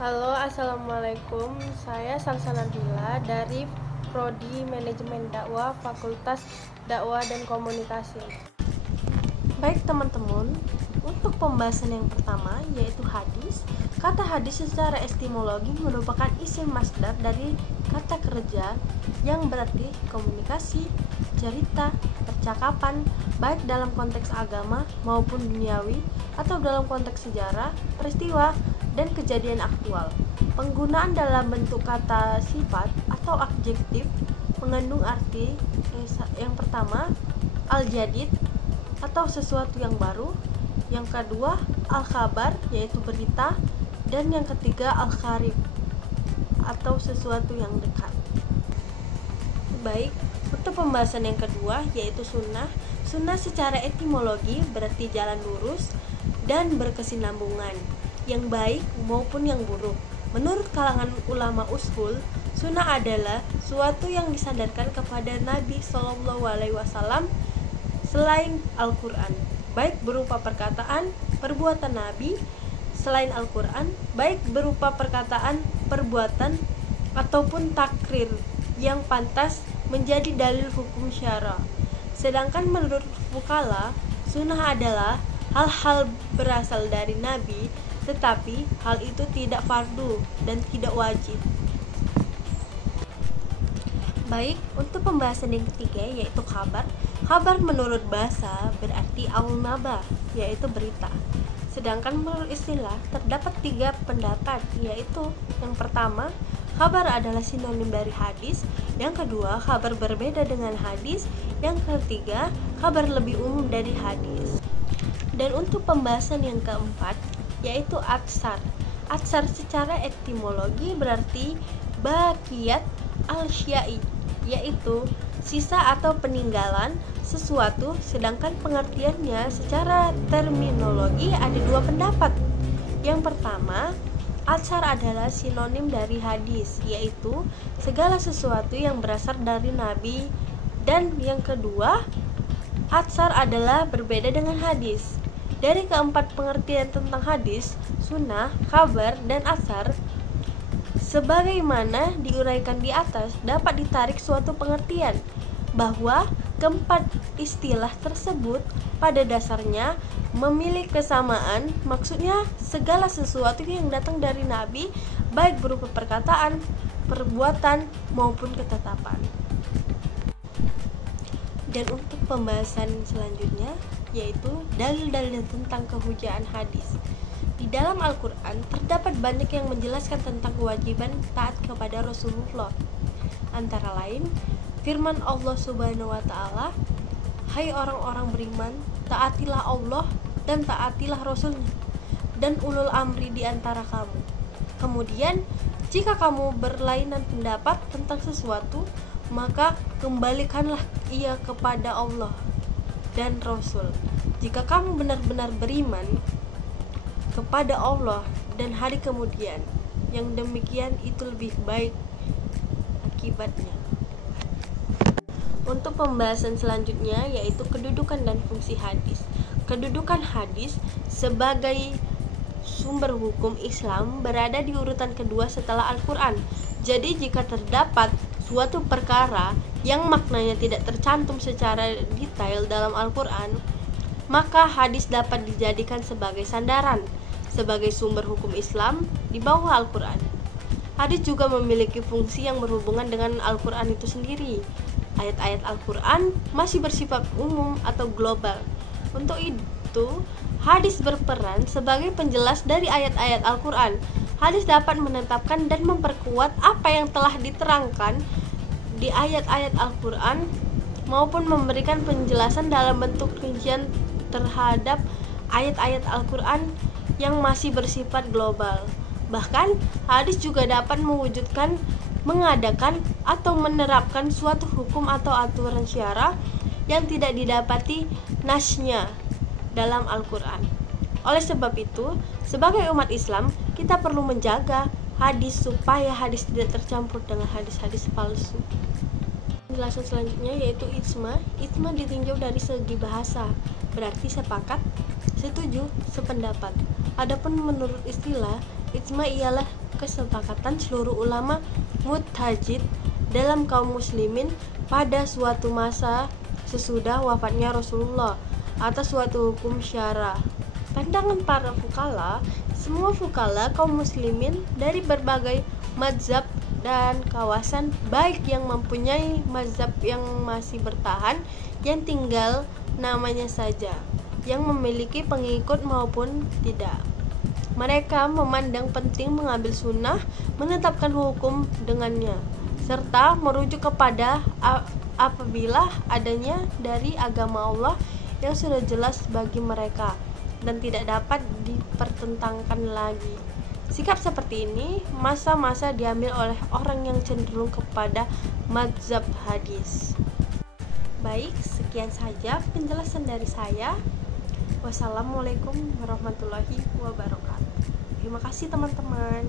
Halo, assalamualaikum. Saya Salsa Nabila dari Prodi Manajemen Dakwah, Fakultas Dakwah dan Komunikasi. Baik teman-teman, untuk pembahasan yang pertama yaitu hadis. Kata hadis secara etimologi merupakan isim masdar dari kata kerja yang berarti komunikasi, cerita, percakapan, baik dalam konteks agama maupun duniawi atau dalam konteks sejarah, peristiwa, dan kejadian aktual. Penggunaan dalam bentuk kata sifat atau adjektif mengandung arti yang pertama al-jadid atau sesuatu yang baru, yang kedua al-khabar yaitu berita, dan yang ketiga al-qarib atau sesuatu yang dekat. Baik, untuk pembahasan yang kedua yaitu sunnah. Sunnah secara etimologi berarti jalan lurus dan berkesinambungan, yang baik maupun yang buruk. Menurut kalangan ulama usul, sunnah adalah suatu yang disandarkan kepada Nabi Shallallahu Alaihi Wasallam selain Al-Quran, baik berupa perkataan, perbuatan Nabi selain Al-Quran, baik berupa perkataan, perbuatan, ataupun takrir yang pantas menjadi dalil hukum syara. Sedangkan menurut fuqaha, sunnah adalah hal-hal berasal dari Nabi, tetapi hal itu tidak fardu dan tidak wajib. Baik, untuk pembahasan yang ketiga yaitu kabar. Kabar menurut bahasa berarti al-naba, yaitu berita. Sedangkan menurut istilah terdapat 3 pendapat, yaitu yang pertama, kabar adalah sinonim dari hadis. Yang kedua, kabar berbeda dengan hadis. Yang ketiga, kabar lebih umum dari hadis. Dan untuk pembahasan yang keempat yaitu atsar. Atsar secara etimologi berarti baqiyat al-syai, yaitu sisa atau peninggalan sesuatu, sedangkan pengertiannya secara terminologi ada 2 pendapat. Yang pertama, atsar adalah sinonim dari hadis, yaitu segala sesuatu yang berasal dari Nabi. Dan yang kedua, atsar adalah berbeda dengan hadis. Dari keempat pengertian tentang hadis, sunnah, kabar, dan atsar, sebagaimana diuraikan di atas, dapat ditarik suatu pengertian bahwa keempat istilah tersebut pada dasarnya memiliki kesamaan, maksudnya segala sesuatu yang datang dari Nabi, baik berupa perkataan, perbuatan, maupun ketetapan. Dan untuk pembahasan selanjutnya yaitu dalil-dalil tentang kehujaan hadis. Di dalam Al-Quran terdapat banyak yang menjelaskan tentang kewajiban taat kepada Rasulullah. Antara lain, firman Allah Subhanahu wa Ta'ala, "Hai orang-orang beriman, taatilah Allah dan taatilah Rasulnya dan ulul amri di antara kamu. Kemudian, jika kamu berlainan pendapat tentang sesuatu, maka kembalikanlah ia kepada Allah dan Rasul. Jika kamu benar-benar beriman kepada Allah dan hari kemudian, yang demikian itu lebih baik akibatnya." Untuk pembahasan selanjutnya yaitu kedudukan dan fungsi hadis. Kedudukan hadis sebagai sumber hukum Islam berada di urutan kedua setelah Al-Quran. Jadi jika terdapat suatu perkara yang maknanya tidak tercantum secara detail dalam Al-Quran, maka hadis dapat dijadikan sebagai sandaran, sebagai sumber hukum Islam di bawah Al-Quran. Hadis juga memiliki fungsi yang berhubungan dengan Al-Quran itu sendiri. Ayat-ayat Al-Quran masih bersifat umum atau global. Untuk itu, hadis berperan sebagai penjelas dari ayat-ayat Al-Quran. Hadis dapat menetapkan dan memperkuat apa yang telah diterangkan di ayat-ayat Al-Quran maupun memberikan penjelasan dalam bentuk rincian terhadap ayat-ayat Al-Quran yang masih bersifat global. Bahkan, hadis juga dapat mewujudkan, mengadakan, atau menerapkan suatu hukum atau aturan syara yang tidak didapati nasnya dalam Al-Quran. Oleh sebab itu, sebagai umat Islam, kita perlu menjaga hadis supaya hadis tidak tercampur dengan hadis-hadis palsu. Penjelasan selanjutnya yaitu ijma. Ijma ditinjau dari segi bahasa, berarti sepakat, setuju, sependapat. Adapun menurut istilah, ijma ialah kesepakatan seluruh ulama mujtahid dalam kaum muslimin pada suatu masa sesudah wafatnya Rasulullah atas suatu hukum syara. Pandangan para fukala, semua fukala kaum muslimin dari berbagai mazhab dan kawasan, baik yang mempunyai mazhab yang masih bertahan, yang tinggal namanya saja, yang memiliki pengikut maupun tidak. Mereka memandang penting mengambil sunnah, menetapkan hukum dengannya, serta merujuk kepada apabila adanya dari agama Allah yang sudah jelas bagi mereka dan tidak dapat dipertentangkan lagi. Sikap seperti ini masa-masa diambil oleh orang yang cenderung kepada mazhab hadis. Baik, sekian saja penjelasan dari saya. Wassalamualaikum warahmatullahi wabarakatuh. Terima kasih teman-teman.